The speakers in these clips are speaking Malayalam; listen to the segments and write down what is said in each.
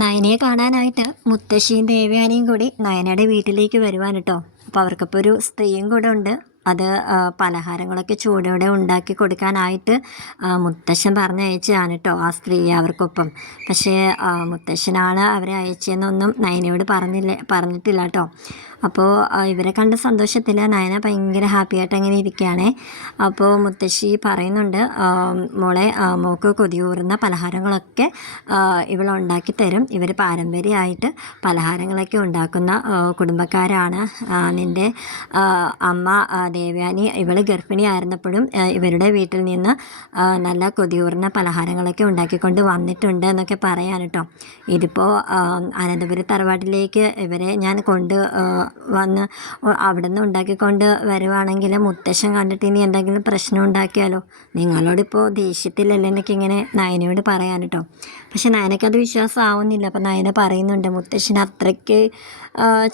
നയനയെ കാണാനായിട്ട് മുത്തശ്ശിയും ദേവയാനിയും കൂടി നയനയുടെ വീട്ടിലേക്ക് വരുവാൻ കേട്ടോ. അപ്പോൾ അവർക്കിപ്പോൾ ഒരു സ്ത്രീയും കൂടെ ഉണ്ട്. അത് പലഹാരങ്ങളൊക്കെ ചൂടോടെ ഉണ്ടാക്കി കൊടുക്കാനായിട്ട് മുത്തശ്ശൻ പറഞ്ഞയച്ചതാണ് കേട്ടോ ആ സ്ത്രീയെ അവർക്കൊപ്പം. പക്ഷേ മുത്തശ്ശനാണ് അവരെ അയച്ചതെന്നൊന്നും നയനയോട് പറഞ്ഞിട്ടില്ല കേട്ടോ. അപ്പോൾ ഇവരെ കണ്ട സന്തോഷത്തിൽ നയന ഭയങ്കര ഹാപ്പിയായിട്ട് അങ്ങനെ ഇരിക്കുകയാണേ. അപ്പോൾ മുത്തശ്ശി പറയുന്നുണ്ട്, മോളെ മോൾക്ക് കൊതിയൂറുന്ന പലഹാരങ്ങളൊക്കെ ഇവളുണ്ടാക്കി തരും. ഇവർ പാരമ്പര്യമായിട്ട് പലഹാരങ്ങളൊക്കെ ഉണ്ടാക്കുന്ന കുടുംബക്കാരാണ്. നിൻ്റെ അമ്മ ദേവയാനി ഇവൾ ഗർഭിണിയായിരുന്നപ്പോഴും ഇവരുടെ വീട്ടിൽ നിന്ന് നല്ല കൊതിയൂറുന്ന പലഹാരങ്ങളൊക്കെ ഉണ്ടാക്കിക്കൊണ്ട് വന്നിട്ടുണ്ട് എന്നൊക്കെ പറയാൻ കേട്ടോ. ഇതിപ്പോൾ അനന്തപുരി തറവാട്ടിലേക്ക് ഇവരെ ഞാൻ വന്ന് അവിടെ നിന്ന് ഉണ്ടാക്കിക്കൊണ്ട് വരുവാണെങ്കിൽ മുത്തശ്ശൻ കണ്ടിട്ട് ഇനി എന്തെങ്കിലും പ്രശ്നം ഉണ്ടാക്കിയാലോ, നിങ്ങളോടിപ്പോൾ ദേഷ്യത്തിലല്ലേ എന്നൊക്കെ ഇങ്ങനെ നയനയോട് പറയാൻ കേട്ടോ. പക്ഷെ നയനക്കത് വിശ്വാസമാവുന്നില്ല. അപ്പം നയന പറയുന്നുണ്ട്, മുത്തശ്ശൻ അത്രയ്ക്ക്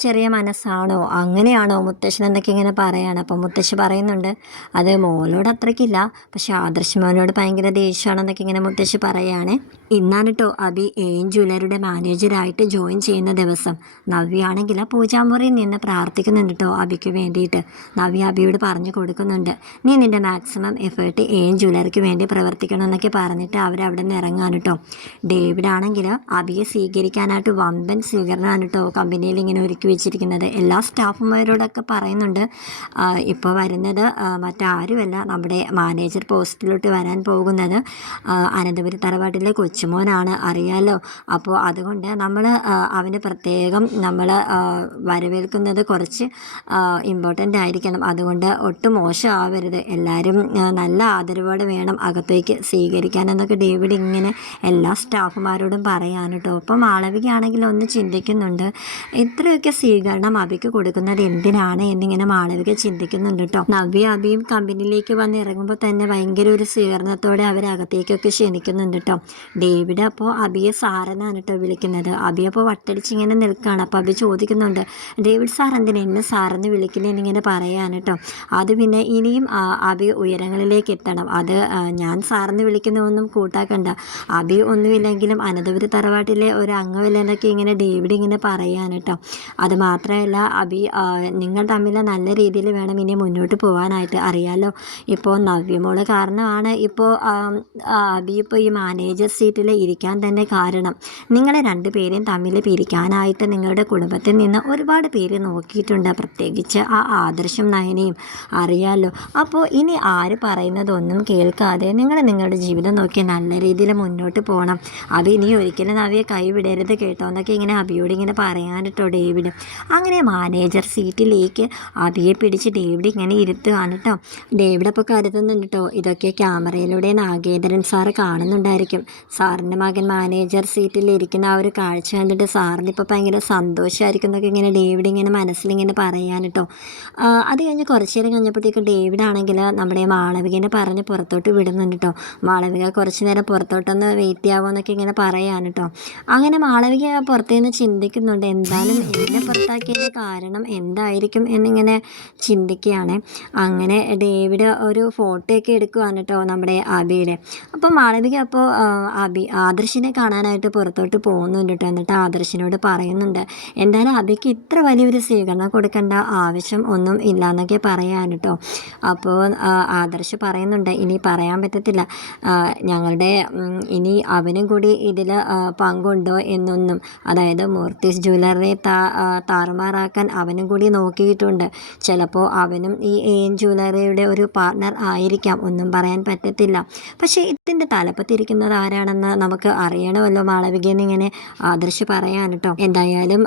ചെറിയ മനസ്സാണോ, അങ്ങനെയാണോ മുത്തശ്ശൻ എന്നൊക്കെ ഇങ്ങനെ പറയാണ്. അപ്പം മുത്തശ്ശി പറയുന്നുണ്ട്, അത് മോളോട് അത്രയ്ക്കില്ല, പക്ഷെ ആദർശ് മോനോട് ഭയങ്കര ദേഷ്യമാണെന്നൊക്കെ ഇങ്ങനെ മുത്തശ്ശി പറയുകയാണ്. ഇന്നാണ് കേട്ടോ അബി എയിൻ ജ്വല്ലറിയുടെ മാനേജറായിട്ട് ജോയിൻ ചെയ്യുന്ന ദിവസം. നവ്യാണെങ്കിൽ പൂജാമുറിയിൽ നിന്ന് പ്രാർത്ഥിക്കുന്നുണ്ട് കേട്ടോ അബിക്ക് വേണ്ടിയിട്ട്. നവ്യ അബിയോട് പറഞ്ഞു കൊടുക്കുന്നുണ്ട്, നീ നിൻ്റെ മാക്സിമം എഫേർട്ട് എയിൻ ജ്വല്ലറിക്ക് വേണ്ടി പ്രവർത്തിക്കണം എന്നൊക്കെ പറഞ്ഞിട്ട് അവരവിടെ നിന്ന് ഇറങ്ങാൻ കേട്ടോ. ഡേവിഡ് ആണെങ്കിൽ അബിയെ സ്വീകരിക്കാനായിട്ട് വമ്പൻ സ്വീകരണമാണ് കേട്ടോ കമ്പനിയിൽ ഇങ്ങനെ ഒരുക്കി വെച്ചിരിക്കുന്നത്. എല്ലാ സ്റ്റാഫുമാരോടൊക്കെ പറയുന്നുണ്ട്, ഇപ്പോൾ വരുന്നത് മറ്റാരുമല്ല, നമ്മുടെ മാനേജർ പോസ്റ്റിലോട്ട് വരാൻ പോകുന്നത് അനന്തപുരി തറവാട്ടിലെ കൊച്ചുമോനാണ്, അറിയാലോ. അപ്പോൾ അതുകൊണ്ട് നമ്മൾ അവന് പ്രത്യേകം നമ്മൾ വരവേൽക്കുന്നത് കുറച്ച് ഇമ്പോർട്ടൻ്റ് ആയിരിക്കണം. അതുകൊണ്ട് ഒട്ടും മോശമാവരുത്, എല്ലാവരും നല്ല ആദരവോടെ വേണം അകത്തേക്ക് സ്വീകരിക്കാനെന്നൊക്കെ ഡേവിഡ് ഇങ്ങനെ എല്ലാ സ്റ്റാഫുമാരോടും പറയാൻ കേട്ടോ. അപ്പം മാളവികയാണെങ്കിൽ ഒന്ന് ചിന്തിക്കുന്നുണ്ട്, ഇത്രയൊക്കെ സ്വീകരണം അബിക്ക് കൊടുക്കുന്നത് എന്തിനാണ് എന്നിങ്ങനെ മാളവിക ചിന്തിക്കുന്നുണ്ട് കേട്ടോ. നവ്യ അബിയും കമ്പനിയിലേക്ക് വന്ന് ഇറങ്ങുമ്പോൾ തന്നെ ഭയങ്കര ഒരു സ്വീകരണത്തോടെ അവരകത്തേക്കൊക്കെ ക്ഷണിക്കുന്നുണ്ട് കേട്ടോ. ഡേവിഡ് അപ്പോൾ അബിയെ സാറെന്നാണ് കേട്ടോ വിളിക്കുന്നത്. അബി അപ്പോൾ വട്ടടിച്ചിങ്ങനെ നിൽക്കുകയാണ്. അപ്പോൾ അബി ചോദിക്കുന്നുണ്ട്, ഡേവിഡ് സാർ എന്തിനാ എന്നെ സാറെന്ന് വിളിക്കുന്നതെന്നിങ്ങനെ പറയാൻ കേട്ടോ. അത് പിന്നെ ഇനിയും അബി ഉയരങ്ങളിലേക്ക് എത്തണം, അത് ഞാൻ സാറെന്ന് വിളിക്കുന്നതൊന്നും കൂട്ടാക്കണ്ട, അബി ഒന്നുമില്ലെങ്കിലും അനന്തപുരി തറവാട്ടിലെ ഒരു അംഗമില്ലെന്നൊക്കെ ഇങ്ങനെ ഡേവിഡ് ഇങ്ങനെ പറയാൻ കേട്ടോ. അത് മാത്രമല്ല അബി നിങ്ങൾ തമ്മിൽ നല്ല രീതിയിൽ വേണം ഇനി മുന്നോട്ട് പോകാനായിട്ട്, അറിയാലോ. ഇപ്പോൾ നവ്യമോള് കാരണമാണ് ഇപ്പോൾ അബി ഇപ്പോൾ ഈ മാനേജർ സീറ്റിൽ ഇരിക്കാൻ തന്നെ കാരണം. നിങ്ങളെ രണ്ടുപേരെയും തമ്മിൽ പിരിക്കാനായിട്ട് നിങ്ങളുടെ കുടുംബത്തിൽ നിന്ന് ഒരുപാട് പേര് നോക്കിയിട്ടുണ്ട്, പ്രത്യേകിച്ച് ആ ആദർശം നയനയും, അറിയാലോ. അപ്പോൾ ഇനി ആര് പറയുന്നതൊന്നും കേൾക്കാതെ നിങ്ങൾ നിങ്ങളുടെ ജീവിതം നോക്കി നല്ല രീതിയിൽ മുന്നോട്ട് പോകണം. അബി ഇനി ഒരിക്കലും നവ്യെ കൈവിടരുത് കേട്ടോ എന്നൊക്കെ ഇങ്ങനെ അബിയോട് ഇങ്ങനെ പറയാൻ കേട്ടോ ഡേവിഡ്. അങ്ങനെ മാനേജർ സീറ്റിലേക്ക് അബിയെ പിടിച്ച് ഡേവിഡ് ഇങ്ങനെ ഇരുത്തുകയാണ് കേട്ടോ. ഡേവിഡ് അപ്പോൾ കരുതുന്നുണ്ട് കേട്ടോ, ഇതൊക്കെ ക്യാമറയിലൂടെ നാഗേന്ദ്രൻ സാറ് കാണുന്നുണ്ടായിരിക്കും. സാറിൻ്റെ മകൻ മാനേജർ സീറ്റിൽ ഇരിക്കുന്ന ആ ഒരു കാഴ്ച കണ്ടിട്ട് സാറിന് ഇപ്പോൾ ഭയങ്കര സന്തോഷമായിരിക്കും എന്നൊക്കെ ഇങ്ങനെ ഡേവിഡ് ഇങ്ങനെ മനസ്സിലിങ്ങനെ പറയാൻ കേട്ടോ. അത് കഴിഞ്ഞ് കുറച്ച് നേരം കഴിഞ്ഞപ്പോഴത്തേക്കും ഡേവിഡ് ആണെങ്കിൽ നമ്മുടെ മാളവികനെ പറഞ്ഞ് പുറത്തോട്ട് വിടുന്നുണ്ട് കേട്ടോ. മാളവിക കുറച്ച് നേരം പുറത്തോട്ടൊന്ന് വെയിറ്റ് ആവുമോ എന്നൊക്കെ ഇങ്ങനെ പറയാൻ കേട്ടോ. അങ്ങനെ മാളവിക പുറത്തുനിന്ന് ചിന്തിക്കുന്നുണ്ട്, എന്തായാലും എന്നെ പുറത്താക്കിയതിൻ്റെ കാരണം എന്തായിരിക്കും എന്നിങ്ങനെ ചിന്തിക്കുകയാണ്. അങ്ങനെ ഡേവിഡ് ഒരു ഫോട്ടോയൊക്കെ എടുക്കുകയാണ് കേട്ടോ നമ്മുടെ അബിയുടെ. അപ്പോൾ മാളവിക അപ്പോൾ ആദർശിനെ കാണാനായിട്ട് പുറത്തോട്ട് പോകുന്നുണ്ട് കേട്ടോ. എന്നിട്ട് ആദർശിനോട് പറയുന്നുണ്ട്, എന്തായാലും അബിക്ക് ഇത്ര വലിയൊരു സ്വീകരണം കൊടുക്കേണ്ട ആവശ്യം ഒന്നും ഇല്ല എന്നൊക്കെ പറയാൻ കേട്ടോ. അപ്പോൾ ആദർശ് പറയുന്നുണ്ട്, ഇനി പറയാൻ പറ്റത്തില്ല, ഞങ്ങളുടെ ഇനി അവനും കൂടി ഇതിൽ പങ്കുണ്ടോ എന്നൊന്നും, അതായത് മൂർത്തീസ് ജ്വല്ലറി താറുമാറാക്കാൻ അവനും കൂടി നോക്കിയിട്ടുണ്ട്. ചിലപ്പോൾ അവനും ഈ എയിൻ ജ്വല്ലറിയുടെ ഒരു പാർട്ട്ണർ ആയിരിക്കാം, ഒന്നും പറയാൻ പറ്റത്തില്ല. പക്ഷേ ഇതിൻ്റെ തലപ്പത്തിരിക്കുന്നത് ആരാണെന്ന് നമുക്ക് അറിയണമല്ലോ മാളവികയെന്ന് ഇങ്ങനെ ആദർശ് പറയാൻ കേട്ടോ. എന്തായാലും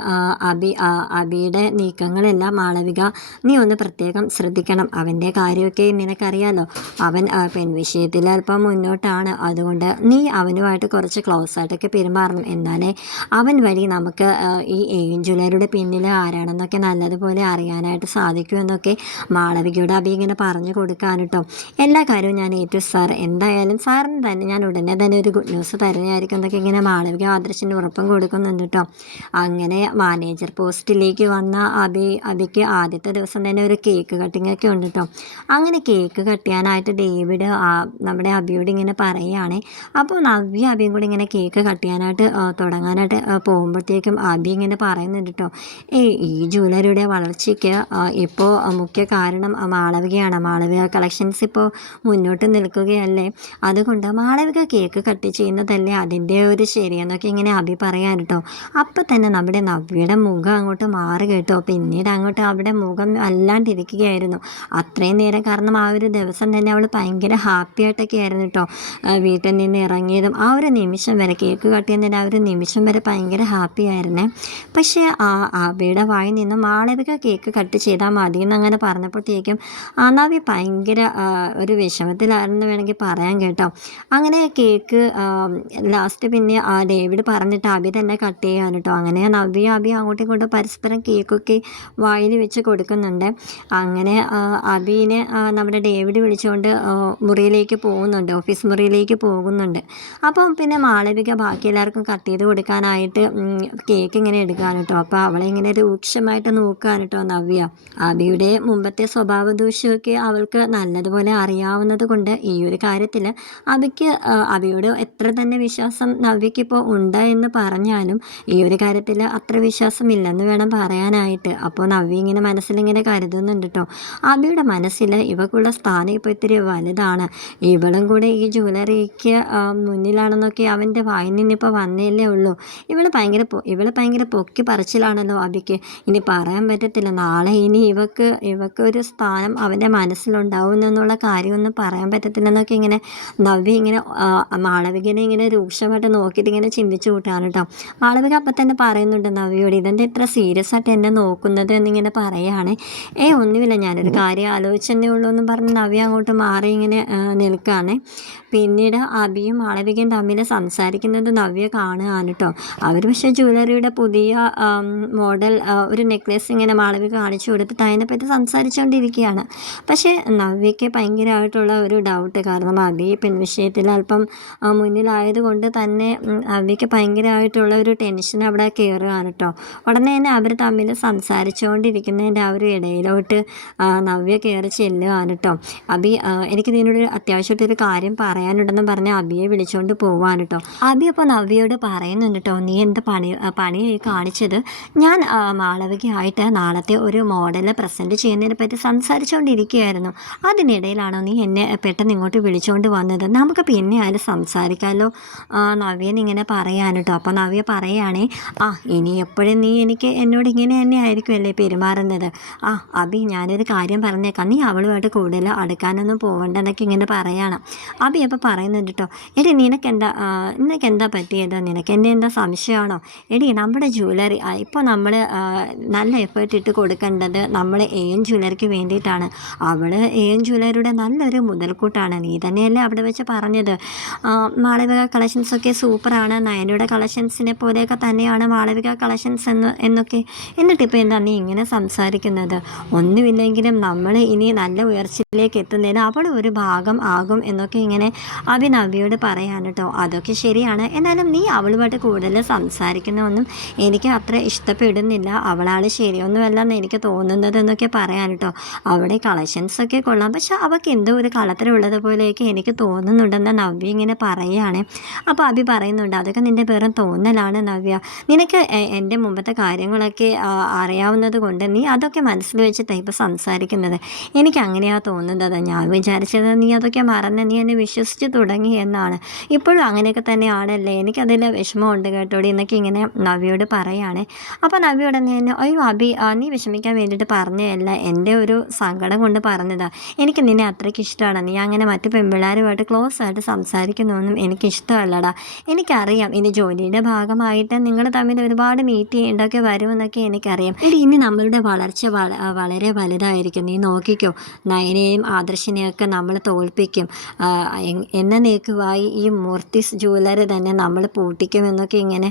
അബിയുടെ നീക്കങ്ങളെല്ലാം മാളവിക നീ ഒന്ന് പ്രത്യേകം ശ്രദ്ധിക്കണം. അവൻ്റെ കാര്യമൊക്കെ നിനക്കറിയാലോ, അവൻ പെൺവിഷയത്തിൽ അല്പം മുന്നോട്ടാണ്, അതുകൊണ്ട് നീ അവനുമായിട്ട് കുറച്ച് ക്ലോസ് ആയിട്ടൊക്കെ പെരുമാറണം. എന്നാലേ അവൻ വഴി നമുക്ക് ഈ എയിൻ ജ്വല്ലറിയുടെ പിന്നിൽ ആരാണെന്നൊക്കെ നല്ലതുപോലെ അറിയാനായിട്ട് സാധിക്കുമെന്നൊക്കെ മാളവികയോട് അബി ഇങ്ങനെ പറഞ്ഞു കൊടുക്കാൻ കേട്ടോ. എല്ലാ കാര്യവും ഞാൻ ഏറ്റു സാർ, എന്തായാലും സാറിന് തന്നെ ഞാൻ ഉടനെ തന്നെ ഒരു ഗുഡ് ന്യൂസ് തരുന്നതായിരിക്കും എന്നൊക്കെ ഇങ്ങനെ മാളവിക ആദർശിന് ഉറപ്പും കൊടുക്കുന്നുണ്ട് കേട്ടോ. അങ്ങനെ മാനേജർ പോസ്റ്റിലേക്ക് വന്ന അബിക്ക് ആദ്യത്തെ ദിവസം തന്നെ ഒരു കേക്ക് കട്ടിംഗ് ഒക്കെ ഉണ്ട് കേട്ടോ. അങ്ങനെ കേക്ക് കട്ട് ചെയ്യാനായിട്ട് ഡേവിഡ് നമ്മുടെ അബിയോട് ഇങ്ങനെ പറയുകയാണേ. അപ്പോൾ അബിയും കൂടി ഇങ്ങനെ കേക്ക് കട്ട് ചെയ്യാനായിട്ട് തുടങ്ങാനായിട്ട് പോകുമ്പോഴത്തേക്കും അബി ഇങ്ങനെ പറയുന്നുണ്ട് കേട്ടോ, ഈ ജ്വല്ലറിയുടെ വളർച്ചയ്ക്ക് ഇപ്പോൾ മുഖ്യ കാരണം മാളവികയാണ്. മാളവിക കളക്ഷൻസ് ഇപ്പോൾ മുന്നോട്ട് നിൽക്കുകയല്ലേ, അതുകൊണ്ട് മാളവിക കേക്ക് കട്ട് ചെയ്യുന്നതല്ലേ അതിൻ്റെ ഒരു ശരിയെന്നൊക്കെ ഇങ്ങനെ അബി പറയാൻ കേട്ടോ. അപ്പം തന്നെ നമ്മുടെ നവ്യയുടെ മുഖം അങ്ങോട്ട് മാറി കേട്ടോ. പിന്നീട് അങ്ങോട്ട് അവിടെ മുഖം അല്ലാണ്ടിരിക്കുകയായിരുന്നു അത്രയും നേരം. കാരണം ആ ഒരു ദിവസം തന്നെ അവൾ ഭയങ്കര ഹാപ്പി ആയിട്ടൊക്കെ ആയിരുന്നു കേട്ടോ വീട്ടിൽ നിന്ന് ഇറങ്ങിയതും. ആ ഒരു നിമിഷം വരെ കേക്ക് കട്ട് ചെയ്യുന്നതിൻ്റെ ആ ഒരു നിമിഷം വരെ ഭയങ്കര ഹാപ്പി ആയിരുന്നേ. പക്ഷേ അബിയുടെ വായിൽ നിന്ന് മാളവിക കേക്ക് കട്ട് ചെയ്താൽ മതി എന്നങ്ങനെ പറഞ്ഞപ്പോഴത്തേക്കും നവ്യ ഭയങ്കര ഒരു വിഷമത്തിലായിരുന്നു വേണമെങ്കിൽ പറയാൻ കേട്ടോ. അങ്ങനെ കേക്ക് ലാസ്റ്റ് പിന്നെ ഡേവിഡ് പറഞ്ഞിട്ട് അബി തന്നെ കട്ട് ചെയ്യാൻ കേട്ടോ. അങ്ങനെ നവ്യ അബി അങ്ങോട്ടും ഇങ്ങോട്ടും പരസ്പരം കേക്കൊക്കെ വായിൽ വെച്ച് കൊടുക്കുന്നുണ്ട്. അങ്ങനെ അബീനെ നമ്മുടെ ഡേവിഡ് വിളിച്ചുകൊണ്ട് മുറിയിലേക്ക് പോകുന്നുണ്ട്, ഓഫീസ് മുറിയിലേക്ക് പോകുന്നുണ്ട്. അപ്പം പിന്നെ മാളവിക ബാക്കി എല്ലാവർക്കും കട്ട് ചെയ്ത് കൊടുക്കാനായിട്ട് കേക്ക് ഇങ്ങനെ എടുക്കാൻ കേട്ടോ. അപ്പോൾ അവളെ ഇങ്ങനെ രൂക്ഷമായിട്ട് നോക്കാൻ കേട്ടോ നവ്യ. അബിയുടെ മുമ്പത്തെ സ്വഭാവ ദൂഷ്യമൊക്കെ അവൾക്ക് നല്ലതുപോലെ അറിയാവുന്നത് കൊണ്ട് ഈ ഒരു കാര്യത്തിൽ അബിയോട് എത്ര തന്നെ വിശ്വാസം നവ്യയ്ക്കിപ്പോൾ ഉണ്ട് എന്ന് പറഞ്ഞാലും ഈ ഒരു കാര്യത്തിൽ അത്ര വിശ്വാസമില്ലെന്ന് വേണം പറയാനായിട്ട്. അപ്പോൾ നവ്യ ഇങ്ങനെ മനസ്സിലിങ്ങനെ കരുതുന്നുണ്ട് കേട്ടോ. അബിയുടെ മനസ്സിൽ ഇവക്കുള്ള സ്ഥാനം ഇപ്പോൾ ഇത്തിരി വലുതാണ്, ഇവളും കൂടെ ഈ ജ്വല്ലറിക്ക് മുന്നിലാണെന്നൊക്കെ അവൻ്റെ വായിൽ നിന്നിപ്പോൾ വന്നേലേ ഉള്ളൂ. ഇവള് ഭയങ്കര പൊക്കി പറിച്ചിലാണല്ലോ അബിക്ക്. ഇനി പറയാൻ പറ്റത്തില്ല, നാളെ ഇനി ഇവക്ക് ഒരു സ്ഥാനം അവൻ്റെ മനസ്സിലുണ്ടാവും എന്നുള്ള കാര്യമൊന്നും പറയാൻ പറ്റത്തില്ലെന്നൊക്കെ ഇങ്ങനെ നവ്യ ഇങ്ങനെ മാളവികനെ ഇങ്ങനെ രൂക്ഷമായിട്ട് നോക്കിയിട്ട് ഇങ്ങനെ ചിന്തിച്ചു കൂട്ടാണ് കേട്ടോ. മാളവിക അപ്പം തന്നെ പറയുന്നുണ്ട് നവ്യയോട്, ഇതെന്താ ഇത്ര സീരിയസ് ആയിട്ട് എന്നെ നോക്കുന്നത് എന്നിങ്ങനെ പറയുകയാണ്. ഒന്നുമില്ല, ഞാനൊരു കാര്യം ആലോചിച്ചെന്നേ ഉള്ളൂ എന്ന് പറഞ്ഞ് നവ്യ അങ്ങോട്ട് മാറി ഇങ്ങനെ നിൽക്കുകയാണ്. പിന്നീട് അബിയും മാളവികയും തമ്മിൽ സംസാരിക്കുന്നത് നവ്യ കാണുകയാണ് കേട്ടോ. അവർ പക്ഷേ ജ്വല്ലറിയുടെ പുതിയ മോഡൽ ഒരു നെക്ലേസ് ഇങ്ങനെ മാളവിക കാണിച്ചു കൊടുത്തിട്ട് അതിനെപ്പറ്റി സംസാരിച്ചുകൊണ്ടിരിക്കുകയാണ്. പക്ഷേ നവ്യയ്ക്ക് ഭയങ്കരമായിട്ടുള്ള ഒരു ഡൗട്ട്, കാരണം അബി പെൺവിഷയത്തിൽ അല്പം മുന്നിലായതുകൊണ്ട് തന്നെ നവ്യയ്ക്ക് ഭയങ്കരമായിട്ടുള്ള ഒരു ടെൻഷൻ അവിടെ കയറുകയാണ് കേട്ടോ. ഉടനെ തന്നെ അവർ തമ്മിൽ സംസാരിച്ചുകൊണ്ടിരിക്കുന്നതിൻ്റെ ആ ഒരു ഇടയിലോട്ട് നവ്യ കയറി ചെല്ലുകയാണ് കേട്ടോ. അബി, എനിക്ക് നിന്നോട് അത്യാവശ്യമായിട്ടൊരു കാര്യം പറയാനുണ്ടെന്ന് പറഞ്ഞ് അബിയെ വിളിച്ചുകൊണ്ട് പോവാണ് കേട്ടോ. അബി അപ്പോൾ നവ്യയോട് പറയുന്നുണ്ട് കേട്ടോ, നീ എന്ത് പണിയായി കാണിച്ചത്? ഞാൻ മാളവികയായിട്ട് നാളത്തെ ഒരു മോഡൽ പ്രസൻറ്റ് ചെയ്യുന്നതിനെ പറ്റി സംസാരിച്ചുകൊണ്ടിരിക്കുകയായിരുന്നു. അതിനിടയിലാണോ നീ എന്നെ പെട്ടെന്ന് ഇങ്ങോട്ട് വിളിച്ചുകൊണ്ട് വന്നത്? നമുക്ക് പിന്നെ ആയാലും സംസാരിക്കാമല്ലോ നവ്യൻ ഇങ്ങനെ പറയാൻ കേട്ടോ. അപ്പോൾ നവ്യ പറയുകയാണേ, ഇനി എപ്പോഴും നീ എന്നോട് ഇങ്ങനെ തന്നെ ആയിരിക്കുമല്ലേ പെരുമാറുന്നത്? അബി, ഞാനൊരു കാര്യം പറഞ്ഞേക്കാം, നീ അവളുമായിട്ട് കൂടുതൽ അടുക്കാനൊന്നും പോകണ്ടെന്നൊക്കെ ഇങ്ങനെ പറയണം. അബി അപ്പോൾ പറയുന്നുണ്ട് കേട്ടോ, എടി നിനക്കെന്താ പറ്റിയത്? നിനക്ക് എന്നെ എന്താ സംശയമാണോ? എടി, നമ്മുടെ ജ്വല്ലറി ഇപ്പോൾ നമ്മൾ നല്ല എഫേർട്ട് ഇട്ട് കൊടുക്കേണ്ടത് നമ്മൾ എൻ ജ്വല്ലറിക്ക് വേണ്ടിയിട്ടാണ്. അവൾ എൻ ജ്വല്ലറിയുടെ നല്ലൊരു മുതൽക്കൂട്ടാണ്. നീ തന്നെയല്ലേ അവിടെ വെച്ച് പറഞ്ഞത് മാളവിക കളക്ഷൻസൊക്കെ സൂപ്പറാണ്, നയനയുടെ കളക്ഷൻസിനെ പോലെയൊക്കെ തന്നെയാണ് മാളവിക കളക്ഷൻസ് എന്നൊക്കെ. എന്നിട്ടിപ്പോൾ എന്താ നീ ഇങ്ങനെ സംസാരിക്കുന്നത്? ഒന്നുമില്ലെങ്കിലും നമ്മൾ ഇനി നല്ല ഉയർച്ചയിലേക്ക് എത്തുന്നതിന് അവൾ ഒരു ഭാഗം ആകും എന്നൊക്കെ ഇങ്ങനെ നവ്യയോട് പറയാൻ കേട്ടോ. അതൊക്കെ ശരിയാണ്, എന്നാലും നീ അവളുമായിട്ട് കൂടുതൽ സംസാരിക്കുന്നതൊന്നും എനിക്ക് അത്ര ഇഷ്ടപ്പെടുന്നില്ല. അവളാൾ ശരിയൊന്നുമല്ലെന്ന് എനിക്ക് തോന്നുന്നത് എന്നൊക്കെ പറയാൻ കേട്ടോ. അവിടെ കളക്ഷൻസൊക്കെ കൊള്ളാം, പക്ഷെ അവൾക്ക് എന്തോ ഒരു കളത്തിലുള്ളത് പോലെയൊക്കെ എനിക്ക് തോന്നുന്നുണ്ടെന്ന് നവ്യ ഇങ്ങനെ പറയുകയാണ്. അപ്പോൾ അബി പറയുന്നുണ്ട്, അതൊക്കെ നിൻ്റെ പേരും തോന്നലാണ് നവ്യ. നിനക്ക് എൻ്റെ മുമ്പത്തെ കാര്യങ്ങളൊക്കെ അറിയാവുന്നത് കൊണ്ട് നീ അതൊക്കെ മനസ്സിൽ വെച്ചിട്ടാണ് ഇപ്പോൾ സംസാരിക്കുന്നത്. എനിക്ക് അങ്ങനെയാണ് തോന്നുന്നത്. ഞാൻ വിചാരിച്ചത് നീ അതൊക്കെ മറന്ന് നീ എന്നെ വിശ്വസിച്ച് തുടങ്ങി എന്നാണ്. ഇപ്പോഴും അങ്ങനെയൊക്കെ തന്നെ ആണല്ലേ? എനിക്കതിൽ വിഷമമുണ്ട് കേട്ടോടി എന്നൊക്കെ ഇങ്ങനെ നവ്യയോട് പറയുകയാണ്. അപ്പോൾ നവ്യ ഉടനെ തന്നെ, അയ്യോ അബി, നീ വിഷമിക്കാൻ വേണ്ടിയിട്ട് പറഞ്ഞതല്ല, എൻ്റെ ഒരു സങ്കടം കൊണ്ട് പറഞ്ഞതാണ്. എനിക്ക് നിന്നെ അത്രയ്ക്ക് ഇഷ്ടമാണ്. നീ അങ്ങനെ മറ്റു പെൺപിള്ളേരുമായിട്ട് ക്ലോസ് ആയിട്ട് സംസാരിക്കുന്നതൊന്നും എനിക്കിഷ്ടമല്ലടാ. എനിക്കറിയാം ഇനി ജോലിയുടെ ഭാഗമായിട്ട് നിങ്ങൾ തമ്മിൽ ഒരുപാട് മീറ്റ് ചെയ്യേണ്ടതൊക്കെ വരുമെന്നൊക്കെ എനിക്കറിയാം. ഇനി നമ്മളുടെ വളർച്ച വളരെ വലുതായിരിക്കും. നീ നോക്കിക്കോ, നയനെയും ആദർശിനെയൊക്കെ നമ്മൾ തോൽപ്പിക്കും. എന്നേക്കുമായി ഈ മൂർത്തിസ് ജ്വല്ലറി തന്നെ നമ്മൾ പൂട്ടിക്കുമെന്നൊക്കെ ഇങ്ങനെ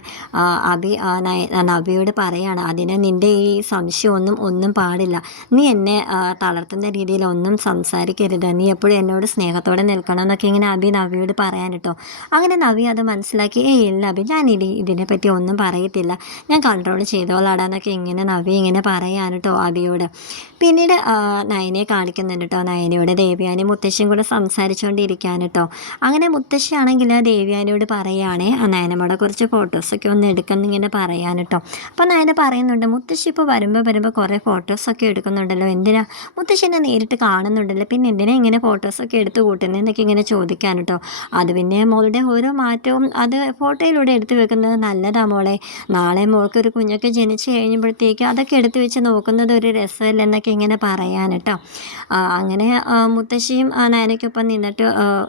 നവ്യയോട് പറയാണ്. അതിന് നിൻ്റെ ഈ സംശയമൊന്നും പാടില്ല. നീ എന്നെ തളർത്തുന്ന രീതിയിൽ ഒന്നും സംസാരിക്കരുത്, നീ എപ്പോഴും എന്നോട് സ്നേഹത്തോടെ നിൽക്കണം എന്നൊക്കെ ഇങ്ങനെ അബി നവിയോട് പറയാൻ കേട്ടോ. അങ്ങനെ നവി അത് മനസ്സിലാക്കി, ഇല്ല അബി, ഞാൻ ഇതിനെപ്പറ്റി ഒന്നും പറയത്തില്ല, ഞാൻ കൺട്രോൾ ചെയ്തോളാടാന്നൊക്കെ ഇങ്ങനെ നവി ഇങ്ങനെ പറയാൻ കേട്ടോ അബിയോട്. പിന്നീട് നയനയെ കാണിക്കുന്നുണ്ട് കേട്ടോ. നയനയോട് ദേവയാനി മുത്തശ്ശിയും കൂടെ സംസാരിച്ചുകൊണ്ടിരിക്കുകയാണ് കേട്ടോ. അങ്ങനെ മുത്തശ്ശിയാണെങ്കിൽ ദേവയാനിയോട് പറയുകയാണേ നയനമ്മയുടെ കുറച്ച് ഫോട്ടോസൊക്കെ ഒന്ന് എടുക്കുന്നിങ്ങനെ പറയാൻ കേട്ടോ. അപ്പോൾ നയന പറയുന്നുണ്ട്, മുത്തശ്ശി ഇപ്പോൾ വരുമ്പോൾ കുറേ ഫോട്ടോസൊക്കെ എടുക്കുന്നുണ്ടല്ലോ, എന്തിനാ മുത്തശ്ശിനെ നേരിട്ട് കാണുന്നുണ്ടല്ലോ, പിന്നെ എന്തിനാ ഇങ്ങനെ ഫോട്ടോസൊക്കെ എടുത്ത് കൂട്ടുന്നതെന്നൊക്കെ ഇങ്ങനെ ചോദിക്കാൻ കേട്ടോ. അത് പിന്നെ മോളുടെ ഓരോ മാറ്റവും അത് ഫോട്ടോയിലൂടെ എടുത്ത് വെക്കുന്നത് നല്ലതാ മോളെ, നാളെ മോൾക്കൊരു കുഞ്ഞൊക്കെ ജനിച്ച് കഴിയുമ്പോഴത്തേക്ക് അതൊക്കെ എടുത്ത് വെച്ച് നോക്കുന്നത് ഒരു രസമല്ലെന്നൊക്കെ ഇങ്ങനെ പറയാൻ കേട്ടോ. അങ്ങനെ മുത്തശ്ശിയും നയനയ്ക്കൊപ്പം നിന്നിട്ട്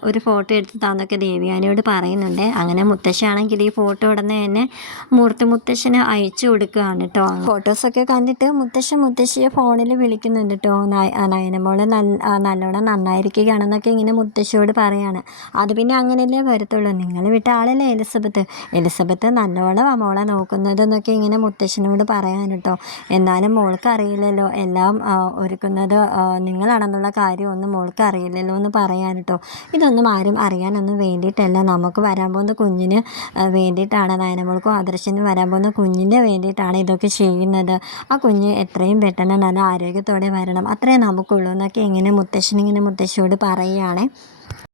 ഒരു ഫോട്ടോ എടുത്ത് താന്നൊക്കെ ദേവയാനിയോട് പറയുന്നുണ്ട്. അങ്ങനെ മുത്തശ്ശിയാണെങ്കിൽ ഈ ഫോട്ടോ ഉടനെ തന്നെ മുത്തശ്ശന് അയച്ചു കൊടുക്കുകയാണ് കേട്ടോ. ഫോട്ടോസൊക്കെ കണ്ടിട്ട് മുത്തശ്ശിയെ ഫോണിൽ വിളിക്കുന്നുണ്ട് കേട്ടോ. നയനമോള് നല്ലോണം നന്നായിരിക്കുകയാണെന്നൊക്കെ ഇങ്ങനെ മുത്തശ്ശിയോട് പറയാണ്. അത് പിന്നെ അങ്ങനെയല്ലേ വരത്തുള്ളൂ, നിങ്ങൾ വിട്ട ആളല്ലേ എലിസബത്ത് നല്ലോണം മോളെ നോക്കുന്നതെന്നൊക്കെ ഇങ്ങനെ മുത്തശ്ശനോട് പറയാൻ കേട്ടോ. എന്നാലും മോൾക്ക് അറിയില്ലല്ലോ, എല്ലാം ഒരുക്കുന്നത് നിങ്ങളാണെന്നുള്ള കാര്യമൊന്നും മോൾക്ക് അറിയില്ലല്ലോ എന്ന് പറയാൻ കേട്ടോ. ഇതൊന്നും ആരും അറിയാനൊന്നും വേണ്ടിയിട്ടല്ല, നമുക്ക് വരാൻ പോകുന്ന കുഞ്ഞിന് വേണ്ടിയിട്ടാണ്, നയനമോൾക്കും ആദർശിനും വരാൻ പോകുന്ന കുഞ്ഞിൻ്റെ വേണ്ടിയിട്ടാണ് ഇതൊക്കെ ചെയ്യുന്നത്. ആ കുഞ്ഞ് എത്രയും പെട്ടെന്ന് നല്ല ആരോഗ്യത്തോടെ വരണം, അത്രയും നമുക്കുള്ളൂ എന്നൊക്കെ ഇങ്ങനെ മുത്തശ്ശിയോട് പറയുകയാണേ.